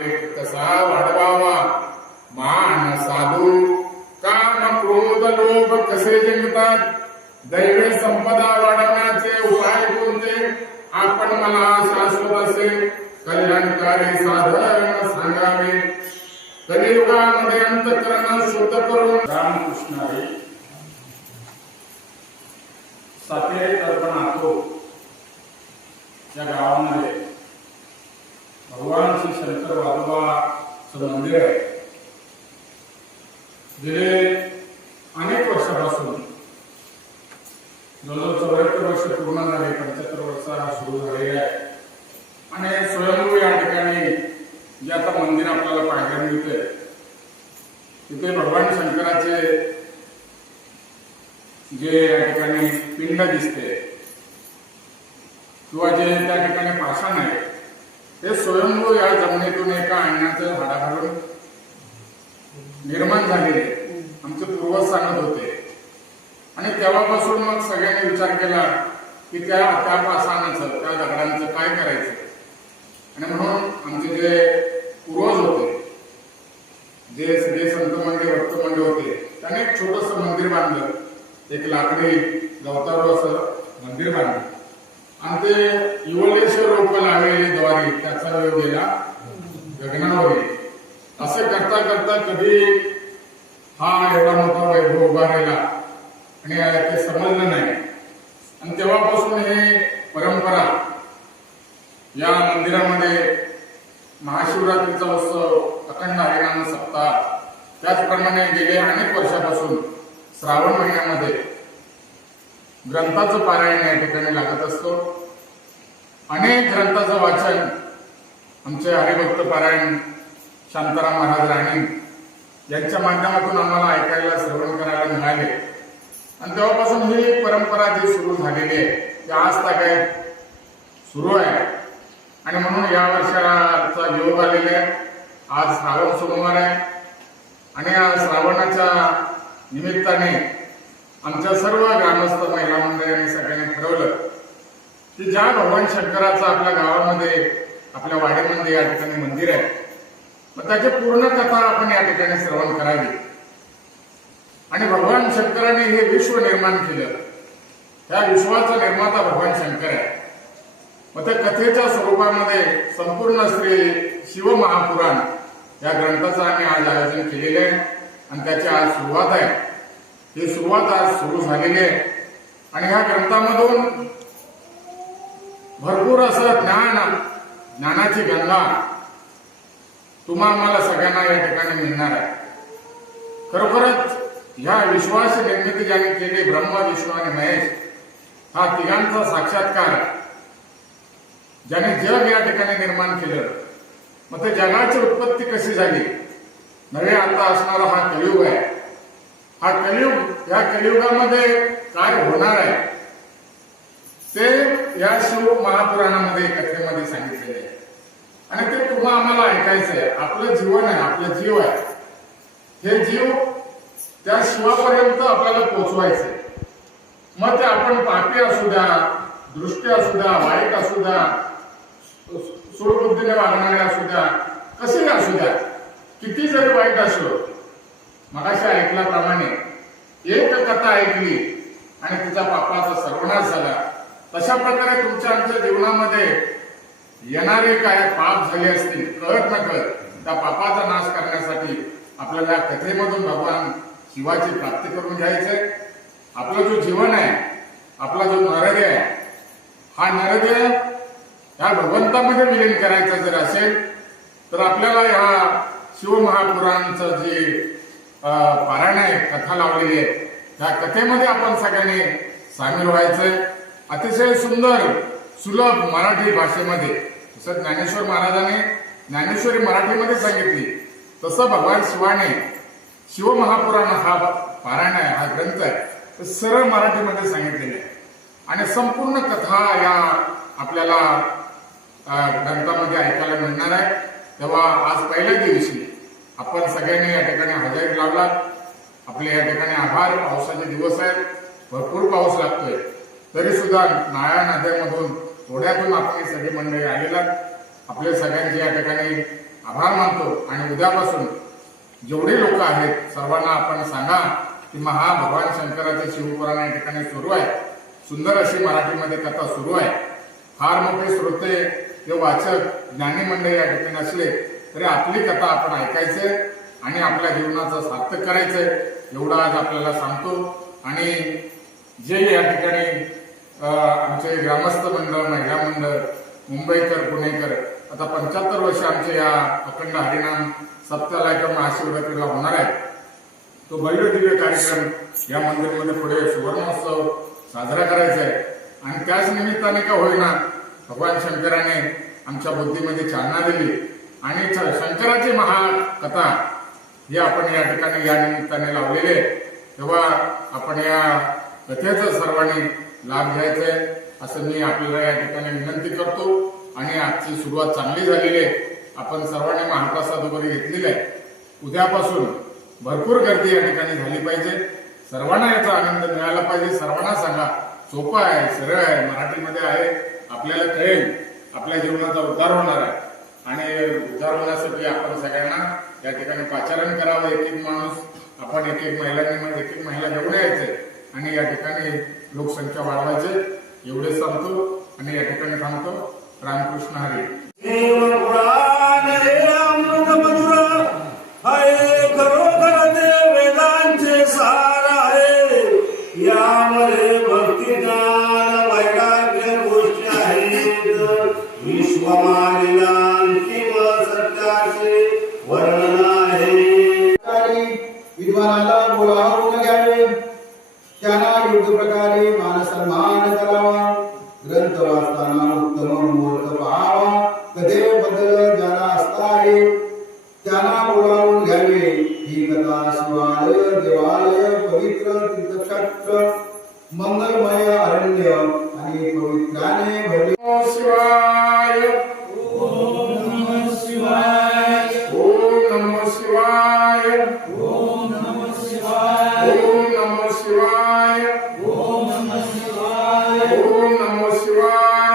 तसा वाढवावा. मान साधू. काम क्रोध लोभ कसे जिंकतात? दैवी संपदा वाढवण्याचे उपाय कोणते? आपण मला शाश्वत असे कल्याणकारी साधन सांगावे. कलियुगामध्ये अंतकरण शुद्ध करून रामकृष्ण हरी सातेरी तर्पण आतो या गावामध्ये भगवान श्री शंकर वादोबाचं मंदिर आहे गेले अनेक वर्षापासून जवळजवळ चौऱ्याहत्तर वर्ष पूर्ण झाले पंच्याहत्तर वर्षा सुरू झालेले आहे आणि स्वयंभू या ठिकाणी जे आता मंदिर आपल्याला पाहायला मिळतंय तिथे भगवान शंकराचे जे या ठिकाणी पिंड दिसते किंवा जे त्या ठिकाणी पाषाण आहे ते स्वयंभू या जमिनीतून एका अण्णाचं झाडा घालून निर्माण झालेले. आमचे पूर्वज सांगत होते. आणि तेव्हापासून मग सगळ्यांनी विचार केला की त्या त्या पाषाणाचं त्या दगडांचं काय करायचं? आणि म्हणून आमचे जे पूर्वज होते जे सगळे संत मंडळी भक्त मंडळी होते त्याने एक छोटस मंदिर बांधलं. एक लाकडी गवतावर असं मंदिर बांधलं. आणि ते युवलेश्वर रोप लागलेले द्वारे त्याचा वेळ गेला. गगनावर असं करता करता कधी हा एवढा मोठा वैभव उभा राहिला आणि ते समजलं नाही. आणि तेव्हापासून हे परंपरा या मंदिरामध्ये महाशिवरात्रीचा उत्सव अखंड हरिनाम सप्ताह त्याचप्रमाणे गेले अनेक वर्षापासून श्रावण महिन्यामध्ये ग्रंथाचं पारायण या ठिकाणी लागत असतो. अनेक ग्रंथाचं वाचन आमचे हरिभक्त पारायण शांताराम महाराज राणी यांच्या माध्यमातून आम्हाला ऐकायला श्रवण करायला मिळाले. आणि तेव्हापासून ही परंपरा जी सुरू झालेली आहे ती आज काय सुरू आहे. आणि म्हणून या वर्षाचा योग आलेला आहे. आज श्रावण सोमवार आहे. आणि या श्रावणाच्या निमित्ताने आमच्या सर्व ग्रामस्थ महिला मंडळांनी सगळ्यांनी ठरवलं की ज्या भगवान शंकराचं आपल्या गावामध्ये आपल्या वाड्यामध्ये या ठिकाणी मंदिर आहे मग त्याची पूर्ण कथा आपण या ठिकाणी श्रवण करावी. आणि भगवान शंकराने हे विश्व निर्माण केलं. त्या विश्वाचा निर्माता भगवान शंकर आहे. मग त्या कथेच्या स्वरूपामध्ये संपूर्ण श्री शिवमहापुराण या ग्रंथाचं आम्ही आज आयोजन केलेले आहे आणि त्याची आज सुरुवात आहे. हे सुरुवात आज सुरू झालेली आहे. आणि ह्या ग्रंथामधून भरपूर असं ज्ञान ज्ञानाची गंगा तुम्हा आम्हाला सगळ्यांना या ठिकाणी मिळणार आहे. खरोखरच ह्या विश्वास निर्मिती ज्याने केली ब्रह्म विष्णू आणि महेश हा तिघांचा साक्षात्कार ज्याने जग या ठिकाणी निर्माण केलं. मग ते जगाची उत्पत्ती कशी झाली? नवे आता असणारा हा कलियुग आहे. हा कलियुग या कलियुगामध्ये काय होणार आहे? ते या शिव महापुराणामध्ये कथेमध्ये सांगितलेले आहे. आणि ते तुम्हाला आम्हाला ऐकायचं आहे आपलं जीवन आहे आपलं जीव आहे. हे जीव त्या शिवापर्यंत आपल्याला पोचवायचंय. मग ते आपण पापी असू द्या दृष्टी असू द्या वाईट असू द्या सुरबुद्धीने वागणारे असू द्या कसे असू द्या किती जरी वाईट असलो मगाशी ऐकल्याप्रमाणे एक कथा ऐकली आणि तिचा पापाचा सर्वनाश झाला. तशा प्रकारे तुमच्या आमच्या जीवनामध्ये येणारे काय पाप झाले असतील कळत न कळत त्या पापाचा नाश करण्यासाठी आपल्याला कथेमधून भगवान शिवाची प्राप्ती करून घ्यायचंय आपलं जो जीवन आहे आपला जो नरदय आहे हा नरदय ह्या भगवंतामध्ये विलीन करायचा जर असेल तर आपल्याला ह्या शिवमहापुराणचं जे पारायण आहे कथा लावलेली आहे. त्या कथेमध्ये आपण सगळ्यांनी सामील व्हायचंय. अतिशय सुंदर सुलभ मराठी भाषेमध्ये. जसं ज्ञानेश्वर महाराजांनी ज्ञानेश्वरी मराठीमध्ये सांगितली. तसं भगवान शिवाने शिवमहापुराण हा पारायण आहे हा ग्रंथ आहे. सरळ मराठीमध्ये सांगितलेले आहे. आणि संपूर्ण कथा या आपल्याला ग्रंथामध्ये ऐकायला मिळणार आहे. तेव्हा आज पहिल्या दिवशी आपण सगळ्यांनी या ठिकाणी हजेरी लावला आपले या ठिकाणी आभार. पावसाचे दिवस आहेत. भरपूर पाऊस लागतोय. तरी सुद्धा नाळ्या नद्यामधून थोड्यातून आपण ही सगळी मंडळी आलेला आपले सगळ्यांचे या ठिकाणी आभार मानतो आणि उद्यापासून जेवढे लोक आहेत सर्वांना आपण सांगा की महा भगवान शंकराचे शिवपुराण या ठिकाणी सुरू आहे. सुंदर अशी मराठीमध्ये कथा सुरू आहे. फार मोठे श्रोते जे वाचक ज्ञानी मंडळी या ठिकाणी असले तरी आपली कथा आपण ऐकायचंय आणि आपल्या जीवनाचं सार्थक करायचंय एवढं आज आपल्याला सांगतो. आणि जे या ठिकाणी आमचे ग्रामस्थ मंडळ महिला मंडळ मुंबईकर पुणेकर आता पंच्याहत्तर वर्ष आमचे या अखंड हरिनाम सप्ताला किंवा महाशिवरात्रीला होणार आहे. तो भव्य कार्यक्रम या मंदिरमध्ये पुढे सुवर्णोत्सव साजरा करायचा आहे. आणि त्याच निमित्ताने का होईना भगवान शंकराने आमच्या बुद्धीमध्ये चालना दिली. आणि च- शंकराची महाकथा ही आपण या ठिकाणी या निमित्ताने लावलेले तेव्हा आपण या कथेचा सर्वांनी लाभ घ्यायचा आहे असं मी आपल्याला या ठिकाणी विनंती करतो. आणि आजची सुरुवात चांगली झालेली आहे. आपण सर्वांनी महाप्रसाद वगैरे घेतलेला आहे. उद्यापासून भरपूर गर्दी या ठिकाणी झाली पाहिजे. सर्वांना याचा आनंद मिळाला पाहिजे. सर्वांना सांगा सोपं आहे सरळ आहे मराठीमध्ये आहे आपल्याला कळेल आपल्या जीवनाचा उद्धार होणार आहे. आणि उद्धार होण्यासाठी आपण सगळ्यांना या ठिकाणी पाचारण करावं. एक एक माणूस आपण एक एक महिलांनी एक एक महिला घेऊन यायचे आणि या ठिकाणी लोकसंख्या वाढवायचे. एवढे सांगतो आणि या ठिकाणी थांबतो. रामकृष्ण हरी. ग्रंथ वाचताना उत्तम मुहूर्त पहावा पाहावा कथेबद्दल ज्याला असता आहे. त्यांना बोलावून घ्यावे ही कथा शिवालय देवालय पवित्र तीर्थक्षेत्र मंगलमय अरण्य आणि पवित्राने भरले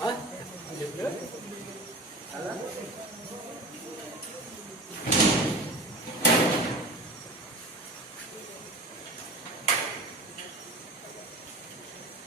Hah?